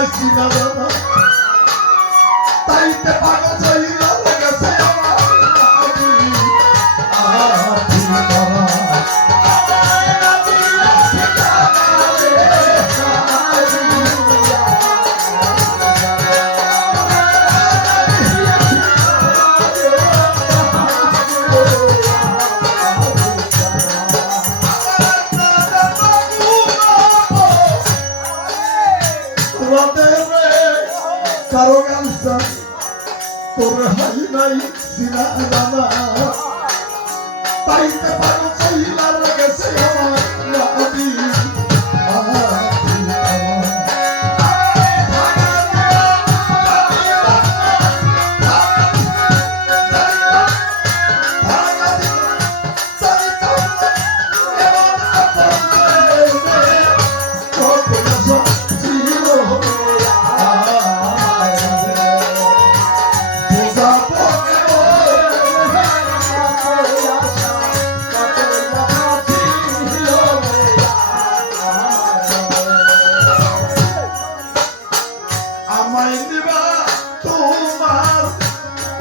হয় নাই তোর হাই নাই সিনা জানা তাইতে পাগল চাইলা লেগেছে আমার।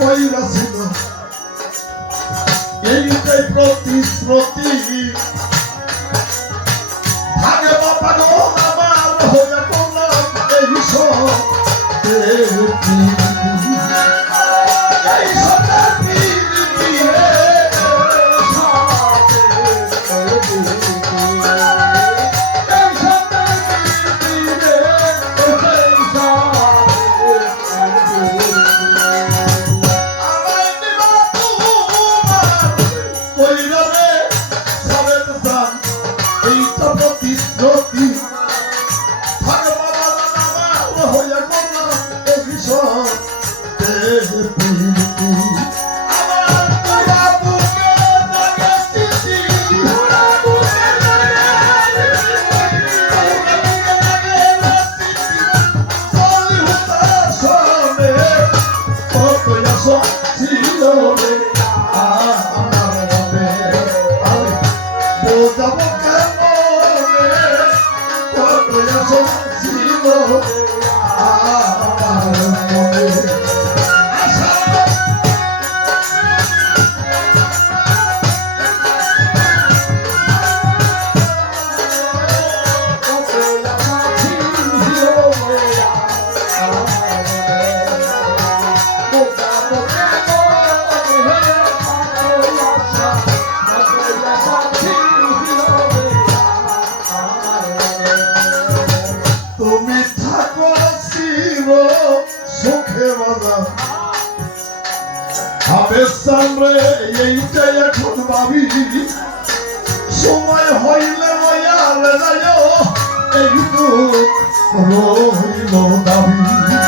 ওই রাসিল এইটাই প্রতিশ্রুতি। আগে বাবা গো আমার হয়ে পড়লাম এই সত্যি Everything. আবেশান রে এইটাই এখন ভাবি সময় হইলে মায়াল এই দুঃখ রইল দাবি।